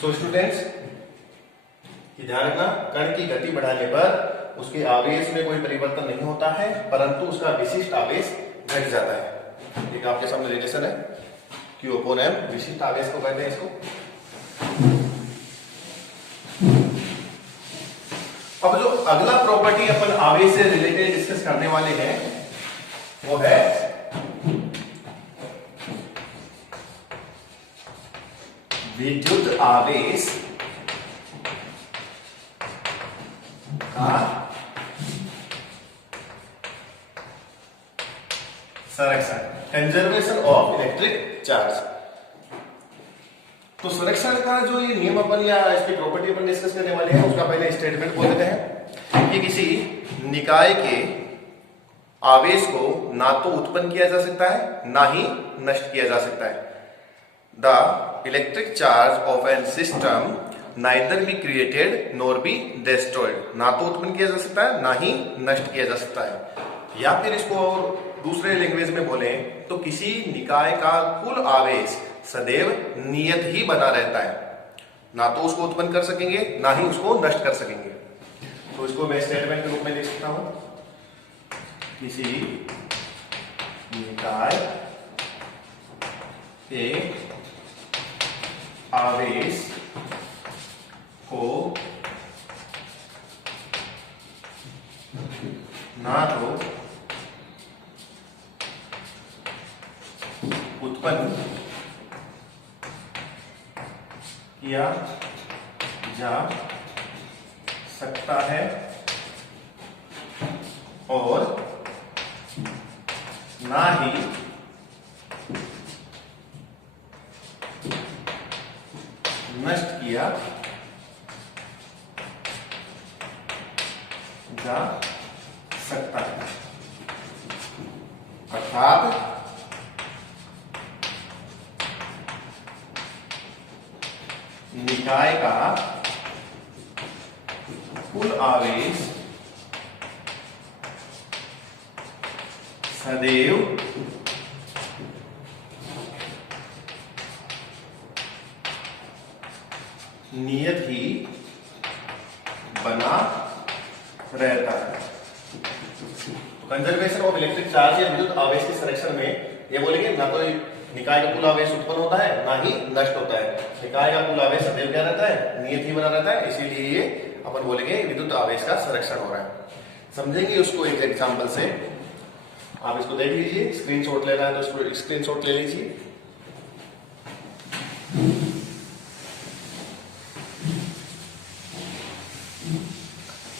So students ध्यान रखना, कण की गति बढ़ाने पर उसके आवेश में कोई परिवर्तन नहीं होता है, परंतु उसका विशिष्ट आवेश घट जाता है। एक आपके सामने रिलेशन है Q अपॉन M, विशिष्ट आवेश को कहते हैं इसको। अब जो अगला प्रॉपर्टी अपन आवेश से रिलेटेड डिस्कस करने वाले हैं वो है विद्युत आवेश का संरक्षण, कंजर्वेशन ऑफ इलेक्ट्रिक चार्ज। तो संरक्षण का जो ये नियम अपन या इसकी प्रॉपर्टी अपन डिस्कस करने वाले हैं उसका पहले स्टेटमेंट बोल देते हैं कि किसी निकाय के आवेश को ना तो उत्पन्न किया जा सकता है ना ही नष्ट किया जा सकता है। The electric charge of an system neither be created nor be destroyed, ना तो उत्पन्न किया जा सकता है ना ही नष्ट किया जा सकता है। या फिर इसको दूसरे लैंग्वेज में बोले तो किसी निकाय का कुल आवेश सदैव नियत ही बना रहता है, ना तो उसको उत्पन्न कर सकेंगे ना ही उसको नष्ट कर सकेंगे। तो इसको मैं स्टेटमेंट के रूप में लिख सकता हूं, किसी निकाय के आवेश को ना तो उत्पन्न किया जा सकता है और ना ही नष्ट किया जा सकता है। अर्थात निकाय का कुल आवेश सदैव नियत ही बना रहता है। कंजर्वेशन ऑफ इलेक्ट्रिक चार्ज या विद्युत आवेश के संरक्षण में ये बोलेंगे ना तो निकाय का कुल आवेश उत्पन्न होता है ना ही नष्ट होता है। निकाय का कुल आवेश सदैव क्या रहता है, नियत ही बना रहता है, इसीलिए ये अपन बोलेंगे विद्युत आवेश का संरक्षण हो रहा है। समझेंगे उसको एक एग्जांपल से। आप इसको देख लीजिए, स्क्रीनशॉट लेना है तो इसको स्क्रीनशॉट ले लीजिए।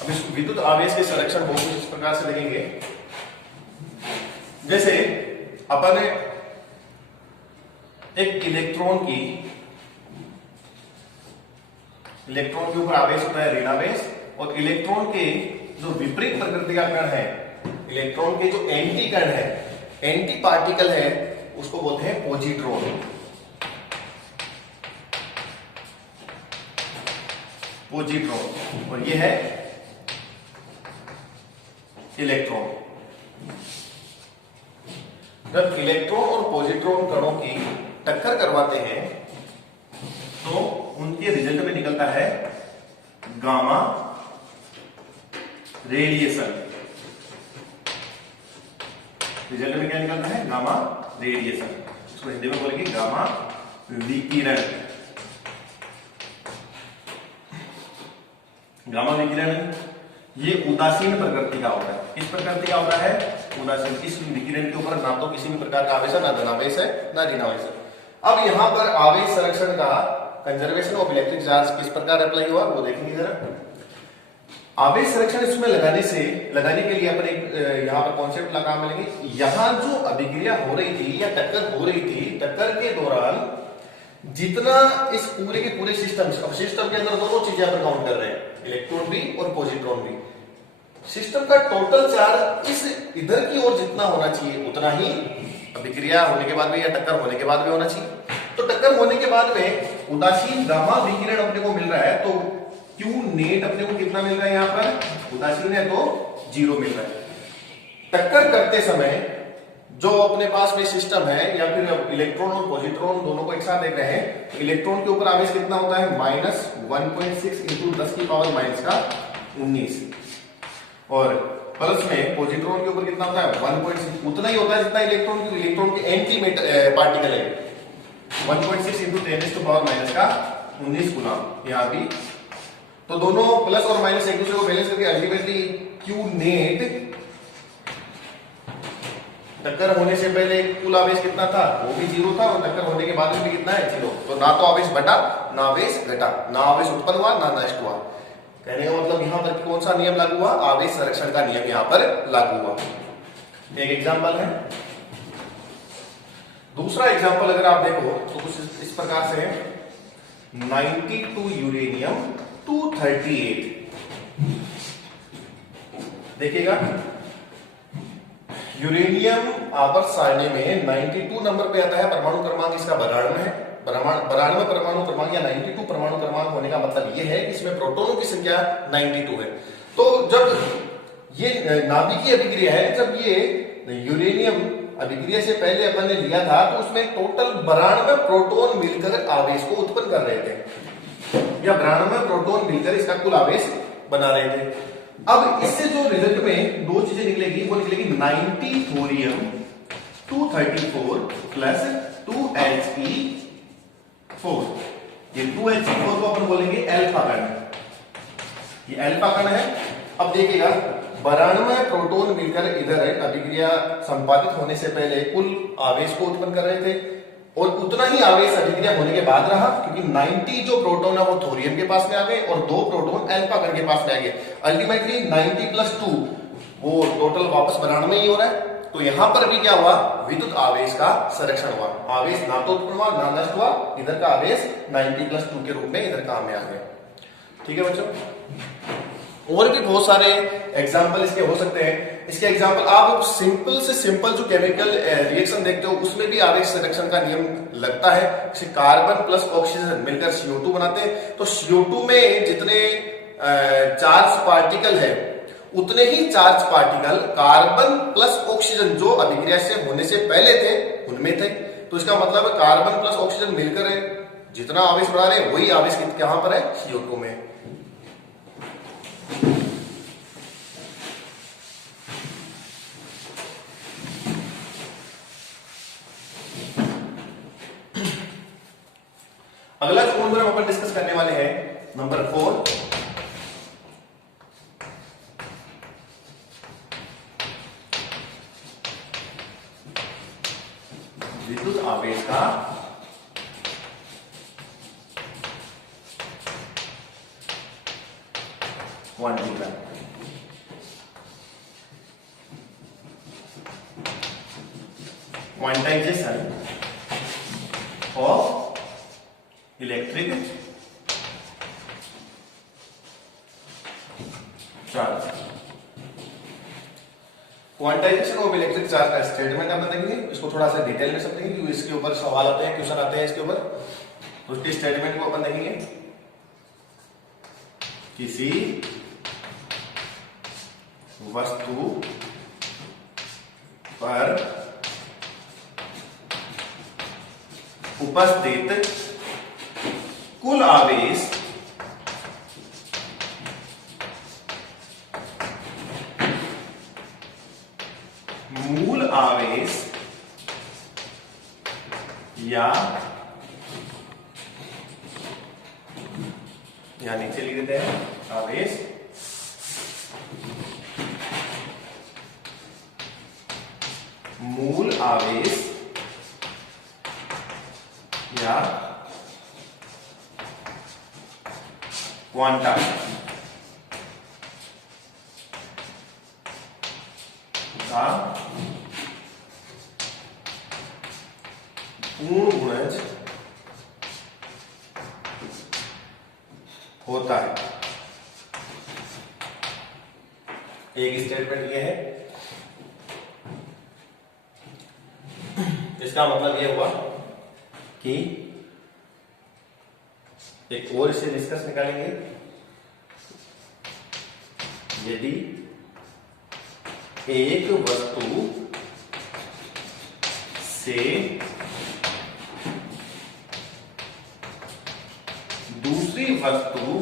अब इस विद्युत आवेश के संरक्षण को कुछ इस प्रकार से लिखेंगे, जैसे अपन एक इलेक्ट्रॉन के ऊपर आवेश होता है ऋण आवेश, और इलेक्ट्रॉन के जो विपरीत प्रकृति का कण है, इलेक्ट्रॉन के जो एंटी कण है, एंटी पार्टिकल है, उसको बोलते हैं पॉजिट्रॉन। पॉजिट्रॉन और ये है इलेक्ट्रॉन। जब इलेक्ट्रॉन और पॉजिट्रॉन कणों की टक्कर करवाते हैं तो उनके रिजल्ट में निकलता है गामा रेडिएशन। रिजल्ट में क्या निकलता है, गामा रेडिएशन। इसको हिंदी में बोलेंगे गामा विकिरण। गामा विकिरण ये उदासीन प्रकृति का होता है। किस प्रकृति का होता है, उदासीन। इस विकिरण के ऊपर ना तो किसी भी प्रकार का आवेश है, ना धनावेश है ना ऋणावेश है। अब यहां पर आवेश संरक्षण का कंजर्वेशन ऑफ इलेक्ट्रिक चार्ज किस प्रकार अप्लाई हुआ वो देखेंगे जरा। आवेश संरक्षण इसमें लगाने के लिए अपन एक यहां पर कॉन्सेप्ट लगा मिलेंगे। यहां जो अभिक्रिया हो रही थी या टक्कर हो रही थी, टक्कर के दौरान जितना इस पूरे के पूरे सिस्टम के अंदर दोनों चीजें अपन काउंट कर रहे हैं, इलेक्ट्रॉन भी और पॉजिट्रॉन भी। सिस्टम का टोटल चार्ज इस इधर की ओर जितना होना चाहिए उतना ही अभिक्रिया होने के बाद में या टक्कर होने के बाद में होना चाहिए। तो टक्कर होने के बाद में उदासीन गामा विकिरण अपने को मिल रहा है, तो क्यू नेट अपने को कितना मिल रहा है, यहाँ पर उदासीन है तो 0 मिल रहा है। टक्कर करते समय जो अपने पास में सिस्टम है या फिर इलेक्ट्रॉन और पॉजिट्रॉन दोनों को एक साथ देख रहे हैं, तो इलेक्ट्रॉन के ऊपर आवेश कितना होता है, -1.6 इंटू 10 की पावर -19, और प्लस में पॉजिट्रॉन के ऊपर कितना होता है 1.6, उतना ही होता है जितना इलेक्ट्रॉन के एंटी पार्टिकल है, 1.6 इंटू 10 की पावर -19 कूलम। यहाँ भी तो दोनों प्लस और माइनस एक दूसरे को बैलेंस करके अल्टीमेटली Q नेट टक्कर होने से पहले कुल आवेश कितना था, वो भी 0 था, और टक्कर होने के बाद में भी कितना है, 0। तो ना तो आवेश बढ़ा ना आवेश घटा, ना आवेश उत्पन्न हुआ ना नष्ट हुआ। कहने का मतलब यहाँ पर कौन सा नियम लागू हुआ, आवेश संरक्षण का नियम यहाँ पर लागू हुआ। एक एग्जाम्पल है। दूसरा एग्जाम्पल अगर आप देखो तो कुछ इस प्रकार से है, 92 यूरेनियम 238। देखिएगा यूरेनियम आवर्त सारणी में 92 नंबर पे आता है, परमाणु क्रमांक इसका 92 है, 92 परमाणु क्रमांक या 92 परमाणु क्रमांक होने का मतलब यह है कि इसमें प्रोटॉनों की संख्या 92 है। तो जब ये नाभिकीय अभिक्रिया है, जब ये यूरेनियम अभिक्रिया से पहले अपन ने लिया था तो उसमें टोटल 92 प्रोटॉन मिलकर आवेश को उत्पन्न कर रहे थे, या 92 प्रोटॉन मिलकर इसका कुल आवेश बना रहे थे। अब इससे जो रिजल्ट में दो चीजें निकलेगी, वो निकलेगी 90 थोरियम 234 प्लस 2He4। ये 2He4 को अपन बोलेंगे अल्फा कण, ये अल्फा कण है। अब देखिएगा 92 प्रोटॉन मिलकर इधर अभिक्रिया संपादित होने से पहले कुल आवेश को उत्पन्न कर रहे थे, और उतना ही आवेश अभिक्रिया होने के बाद रहा, क्योंकि 90 जो प्रोटॉन है वो थोरियम के पास में आ गए और 2 प्रोटॉन अल्फा कण के पास में आ गए। अल्टीमेटली 90 प्लस 2 वो टोटल वापस 92 ही हो रहा है। तो यहां पर भी क्या हुआ, विद्युत आवेश का संरक्षण हुआ, आवेश ना तो उत्पन्न हुआ ना नष्ट हुआ, इधर का आवेश 90 प्लस 2 के रूप में इधर काम में आ गया। ठीक है बच्चों, और भी बहुत सारे एग्जाम्पल इसके हो सकते हैं। इसके एग्जाम्पल आप सिंपल से सिंपल जो केमिकल रिएक्शन देखते हो उसमें भी आवेश संरक्षण का नियम लगता है। जैसे कार्बन प्लस ऑक्सीजन मिलकर CO2 बनाते हैं, तो CO2 में जितने चार्ज पार्टिकल है उतने ही charge particle carbon plus oxygen जो अभिक्रिया से होने से पहले थे उनमें थे। तो इसका मतलब कार्बन प्लस ऑक्सीजन मिलकर जितना आवेश बढ़ा रहे हैं वही आवेश कहां पर है, CO2 में। अगला जो गुण हम अपन डिस्कस करने वाले हैं नंबर 4, विद्युत आवेश का क्वांटीकरण। Quantization of electric charge. Quantization of electric charge का स्टेटमेंट हम देखेंगे, इसको थोड़ा सा डिटेल में समझेंगे क्योंकि इसके ऊपर सवाल आते हैं, क्वेश्चन आते हैं इसके ऊपर। तो उसके स्टेटमेंट को अपन देखेंगे। किसी वस्तु पर उपस्थित कुल आवेश मूल आवेश या यहां नीचे लिख देते हैं आवेश मूल आवेश या क्वांटा का पूर्ण गुणज होता है। एक स्टेटमेंट ये है, इसका मतलब ये हुआ कि एक और इसे निष्कर्ष निकालेंगे। यदि एक वस्तु से दूसरी वस्तु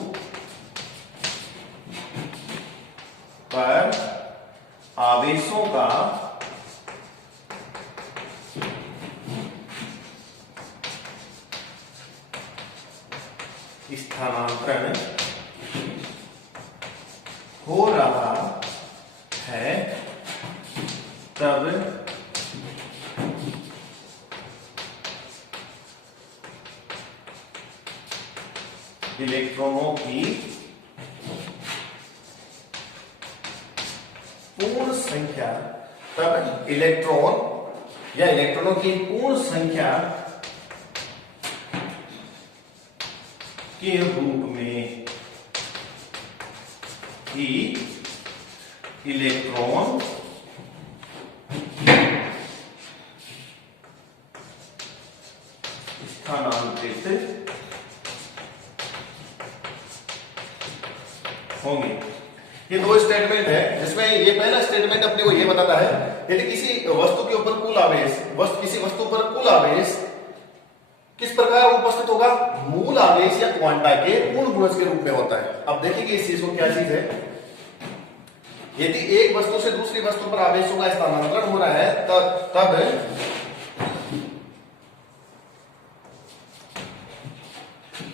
पर आवेशों का स्थानांतरण हो रहा है, तब इलेक्ट्रॉनों की पूर्ण संख्या, तब इलेक्ट्रॉन या इलेक्ट्रॉनों की पूर्ण संख्या के रूप में ही इलेक्ट्रॉन स्थानांतरित होंगे। ये दो स्टेटमेंट है, जिसमें ये पहला स्टेटमेंट अपने को ये बताता है यदि किसी वस्तु के ऊपर कुल आवेश, किसी वस्तु पर कुल आवेश किस प्रकार उपस्थित होगा, मूल आवेश या क्वांटा के पूर्ण गुणज के रूप में होता है। अब देखिए इस चीज को क्या चीज है, यदि एक वस्तु से दूसरी वस्तु पर आवेशों का स्थानांतरण हो रहा है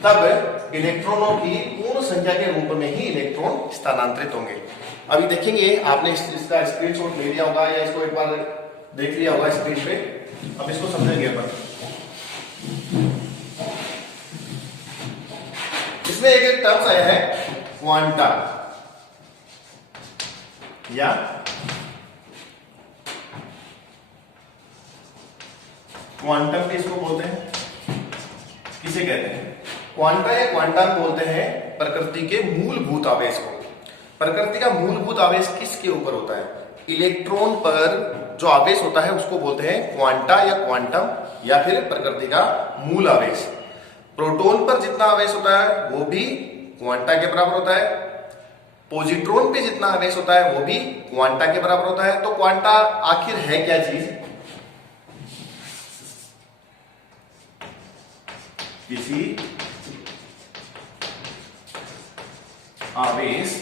तब इलेक्ट्रॉनों की पूर्ण संख्या के रूप में ही इलेक्ट्रॉन स्थानांतरित होंगे। अभी देखेंगे, आपने इसका स्क्रीनशॉट ले लिया होगा या इसको एक बार देख लिया होगा स्क्रीन पे। अब इसको समझेंगे अपन। इसमें एक टर्म्स आया है क्वांटा या क्वांटम भी इसको बोलते हैं। किसे कहते हैं? क्वांटा या क्वांटम बोलते हैं प्रकृति के मूलभूत आवेश को। प्रकृति का मूलभूत आवेश किसके ऊपर होता है? इलेक्ट्रॉन पर जो आवेश होता है उसको बोलते हैं क्वांटा या क्वांटम या फिर प्रकृति का मूल आवेश। प्रोटॉन पर जितना आवेश होता है वो भी क्वांटा के बराबर होता है, पॉजिट्रॉन पे जितना आवेश होता है वो भी क्वांटा के बराबर होता है। तो क्वांटा आखिर है क्या चीज? किसी आवेश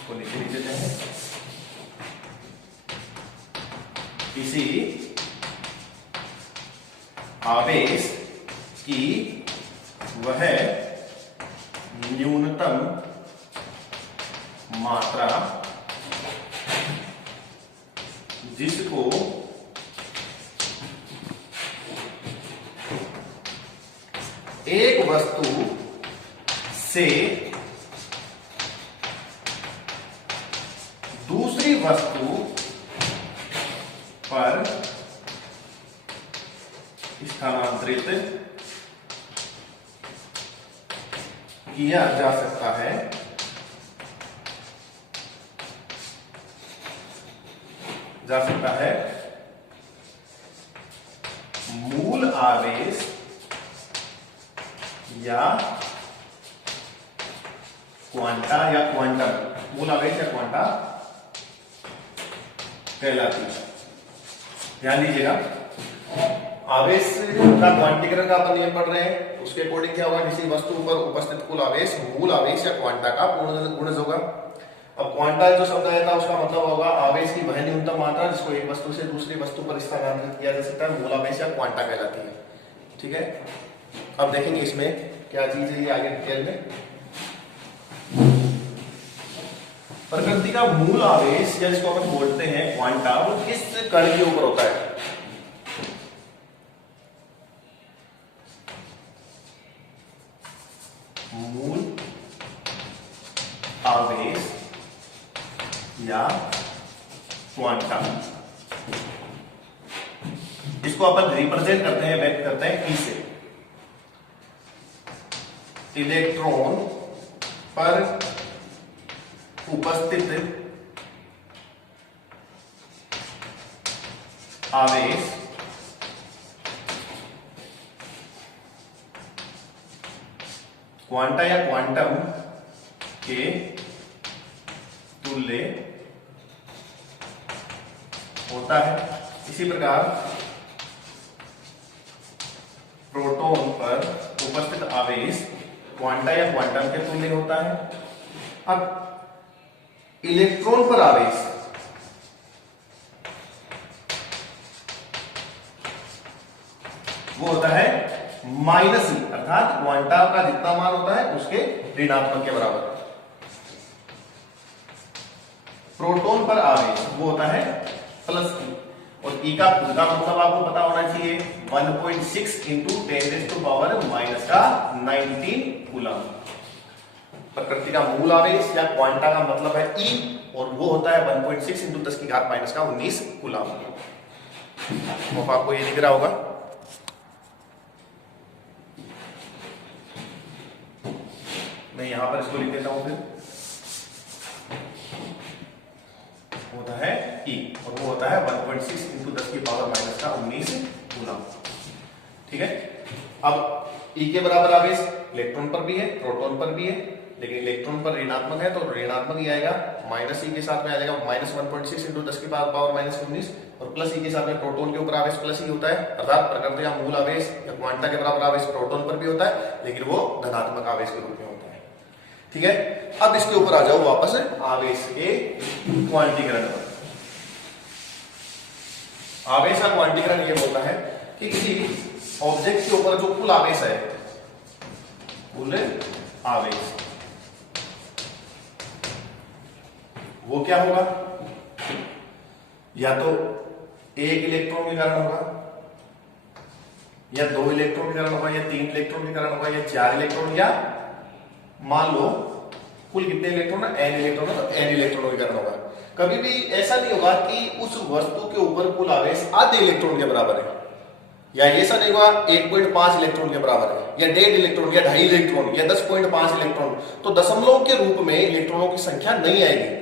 को लिख देते हैं, किसी आवेश की वह न्यूनतम मात्रा जिसको एक वस्तु से दूसरी वस्तु पर स्थानांतरित किया जा सकता है, मूल आवेश या क्वांटा या क्वांटम, मूल आवेश या क्वांटा कहलाती है। ध्यान दीजिएगा, आवेश का क्वांटीकरण का अपन नियम पढ़ रहे हैं, उसके अकॉर्डिंग क्या होगा, किसी वस्तु पर उपस्थित कुल आवेश मूल आवेश या क्वांटा का पूर्ण गुणज होगा। अब क्वांटा जो शब्द आया था उसका मतलब होगा आवेश की वह न्यूनतम मात्रा जिसको एक वस्तु से दूसरी वस्तु पर स्थानांतरित किया जा सकता है, मूल आवेश या क्वांटा कहलाती है। ठीक है, अब देखेंगे इसमें क्या चीज है ये आगे डिटेल में। प्रकृति का मूल आवेश या जिसको अपन बोलते हैं क्वांटा, वो किस कण के ऊपर होता है? मूल आवेश या क्वांटा, इसको अपन रिप्रेजेंट करते हैं, व्यक्त करते हैं ई से। इलेक्ट्रॉन पर उपस्थित आवेश क्वांटा या क्वांटम के तुल्य होता है। इसी प्रकार प्रोटॉन पर उपस्थित आवेश क्वांटा या क्वांटम के तुल्य होता है। अब इलेक्ट्रॉन पर आवेश वो होता है माइनस ई, अर्थात क्वांटा का जितना मान होता है उसके ऋणात्मक के बराबर। प्रोटॉन पर आवेश वो होता है प्लस ई, और ई का खुद का मतलब आपको पता होना चाहिए 1.6 इंटू 10⁻⁻⁻19 कूलम। प्रकृति का मूल आवेश या क्वांटा का मतलब है ई, और वो होता है 1.6 इंटू 10⁻⁻19 कूलम। तो आपको ये दिख रहा होगा। मैं यहां पर इसको लिख देता हूं, फिर होता है ई, और वो होता है 1.6 इंटू 10⁻⁻19 कूलम। ठीक है। अब ई के बराबर आवेश इलेक्ट्रॉन पर भी है, प्रोटॉन पर भी है, लेकिन इलेक्ट्रॉन पर ऋणात्मक है तो ऋणात्मक ही आएगा, माइनस ई के साथ में आ जाएगा -1.6 इंटू 10⁻⁻19, और प्लस ई के साथ में प्रोटॉन के ऊपर आवेश प्लस ई होता है, अर्थात प्रकृति का मूल आवेश या क्वांटा के बराबर आवेश प्रोटॉन पर भी होता है, लेकिन वो धनात्मक आवेश के रूप में होता है। ठीक है। अब इसके ऊपर आ जाओ वापस आवेश के क्वांटीकरण पर। आवेश का क्वांटीकरण ये बोलता है कि किसी ऑब्जेक्ट के ऊपर जो कुल आवेश है, कुल आवेश वो क्या होगा, या तो एक इलेक्ट्रॉन के कारण होगा, या 2 इलेक्ट्रॉन के कारण होगा, या 3 इलेक्ट्रॉन के कारण होगा, या 4 इलेक्ट्रॉन, या मान लो कुल कितने इलेक्ट्रॉन है, n इलेक्ट्रॉन है, तो n इलेक्ट्रॉनों के कारण होगा। कभी भी ऐसा नहीं होगा कि उस वस्तु के ऊपर कुल आवेश आधे इलेक्ट्रॉन के बराबर है, या ऐसा नहीं होगा 1.5 इलेक्ट्रॉन के बराबर है, या 1.5 इलेक्ट्रॉन, या 2.5 इलेक्ट्रॉन, या 10.5 इलेक्ट्रॉन। तो दशमलव के रूप में इलेक्ट्रॉनों की संख्या नहीं आएगी।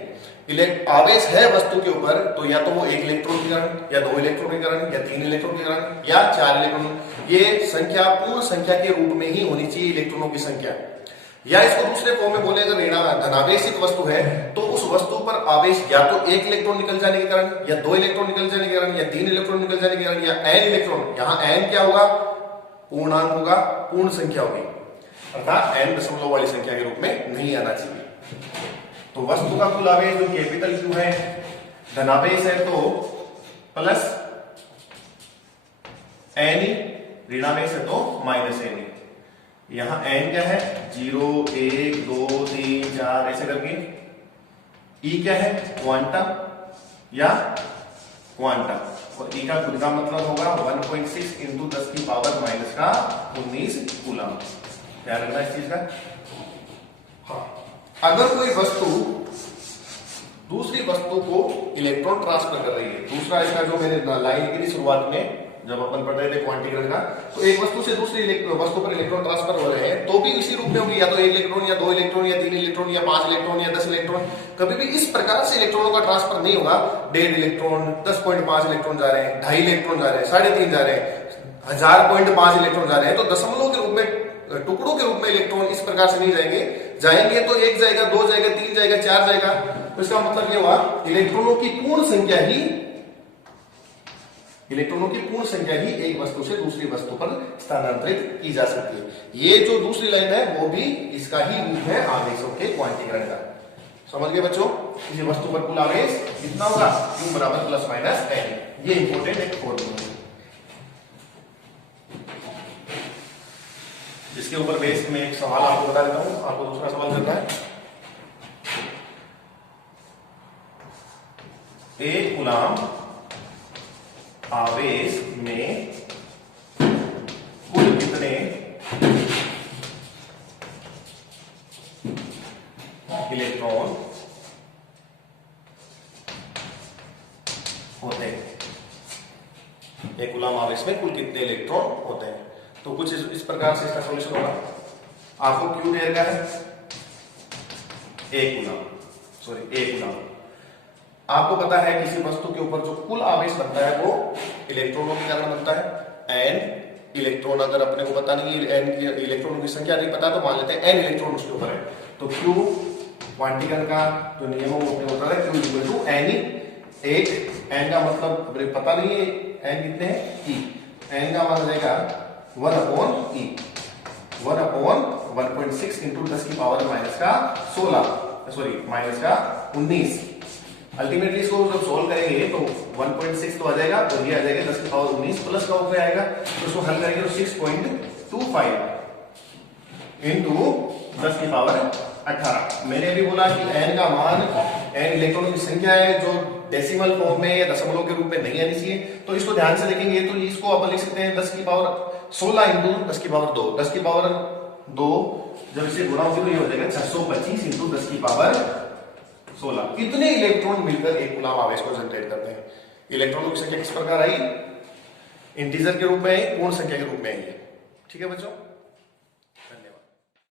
आवेश है वस्तु के ऊपर, तो या तो वो 1 इलेक्ट्रॉन के कारण, या 2 इलेक्ट्रॉन के कारण, या 3 इलेक्ट्रॉन के कारण, या 4 इलेक्ट्रॉन। ये संख्या पूर्ण संख्या के रूप में ही होनी चाहिए इलेक्ट्रॉनों की संख्या। या इसको दूसरे फॉर्म में बोले, अगर धनावेशित वस्तु है तो उस वस्तु पर आवेश या तो 1 इलेक्ट्रॉन निकल जाने के कारण, या 2 इलेक्ट्रॉन निकल जाने के कारण, या 3 इलेक्ट्रॉन निकल जाने के कारण, या n इलेक्ट्रॉन। यहाँ n क्या होगा, पूर्णांक होगा, पूर्ण संख्या होगी, अर्थात n दशमलव वाली संख्या के रूप में नहीं आना चाहिए। तो वस्तु का कुल आवेश जो कैपिटल Q है, धनावेश है तो प्लस n, ऋणावेश है तो माइनस n। यहां n क्या है, 0 1 2 3 4 ऐसे करके। E क्या है, क्वांटम या क्वांटम, और E का खुद का मतलब होगा 1.6 इंटू 10⁻⁻19 कूलम। ध्यान रखना इस चीज का। हाँ, अगर कोई वस्तु दूसरी वस्तु को इलेक्ट्रॉन ट्रांसफर कर रही है, दूसरा इसका जो मैंने लाइन की थी शुरुआत में जब अपन पढ़ रहे थे क्वांटीकरण का, तो एक वस्तु से दूसरी वस्तु पर इलेक्ट्रॉन ट्रांसफर हो रहे हैं तो भी इसी रूप में होगी, या तो 1 इलेक्ट्रॉन, या 2 इलेक्ट्रॉन, या 3 इलेक्ट्रॉन, या 5 इलेक्ट्रॉन, या 10 इलेक्ट्रॉन। कभी भी इस प्रकार से इलेक्ट्रॉनों का ट्रांसफर नहीं होगा। 1.5 इलेक्ट्रॉन, 10.5 इलेक्ट्रॉन जा रहे हैं, 2.5 इलेक्ट्रॉन जा रहे हैं, 3.5 जा रहे हैं, 1000.5 इलेक्ट्रॉन जा रहे हैं, तो दशमलव के रूप में, टुकड़ों के रूप में इलेक्ट्रॉन इस प्रकार से नहीं जाएंगे। जाएंगे तो 1 जाएगा, 2 जाएगा, 3 जाएगा, 4 जाएगा। तो इसका मतलब ये हुआ इलेक्ट्रॉनों की पूर्ण संख्या ही एक वस्तु से दूसरी वस्तु पर स्थानांतरित की जा सकती है। ये जो दूसरी लाइन है वो भी इसका ही रूप है आवेशों के क्वांटीकरण का। समझ गए बच्चों, किसी वस्तु पर कुल आवेश कितना होगा, Q बराबर प्लस माइनस n। ये इंपॉर्टेंट एक फॉर्मूला है, जिसके ऊपर बेस में एक सवाल आपको बता देता हूं। आपको दूसरा सवाल करना है, एक कूलम आवेश में कुल कितने इलेक्ट्रॉन होते हैं। एक कूलम आवेश में कुल कितने इलेक्ट्रॉन होते हैं। तो कुछ इस प्रकार से इसका सॉल्यूशन होगा। आपको क्यू दे रखा है, एक कूलम। आपको पता है किसी वस्तु के ऊपर जो कुल आवेश बनता है वो इलेक्ट्रॉनों के कारण बनता है। n इलेक्ट्रॉन, अगर अपने को पता नहीं n की इलेक्ट्रॉनों की संख्या नहीं पता तो मान लेते हैं n इलेक्ट्रॉन उसके ऊपर है। तो Q क्वांटीकरण का जो नियम वो अपने होता है Q equal to n 8 n का मतलब मुझे पता नहीं है n कितने हैं e, n का मान जाएगा 1 अपॉन e, 1 अपॉन 1.6 इंटू 10 की पावर माइनस का 16, सॉरी माइनस का 19। अल्टीमेटली इसको जब सोल्व करेंगे तो 1.6 तो आ जाएगा और ये आ जाएगा 10 की पावर 19 प्लस का ऊपर आएगा, तो इसको हल करेंगे तो 6.25 इंटू 10 की पावर 18। मैंने अभी बोला कि n का मान n इलेक्ट्रॉनों की संख्या है जो डेसिमल फॉर्म में या दशमलव के रूप में नहीं आनी चाहिए, तो इसको ध्यान से देखेंगे तो इसको अपन लिख सकते हैं 10 की पावर 16 इंटू 10 की पावर 2, 10 की पावर 2 जब इसे गुणा होगी तो ये हो जाएगा 625 इंटू 10 की पावर 16। कितने इलेक्ट्रॉन मिलकर एक कूलम आवेश को जनरेट करते हैं? इलेक्ट्रॉनों की संख्या किस प्रकार आई? इंटीजर के रूप में आई, पूर्ण संख्या के रूप में आई है। ठीक है बच्चों।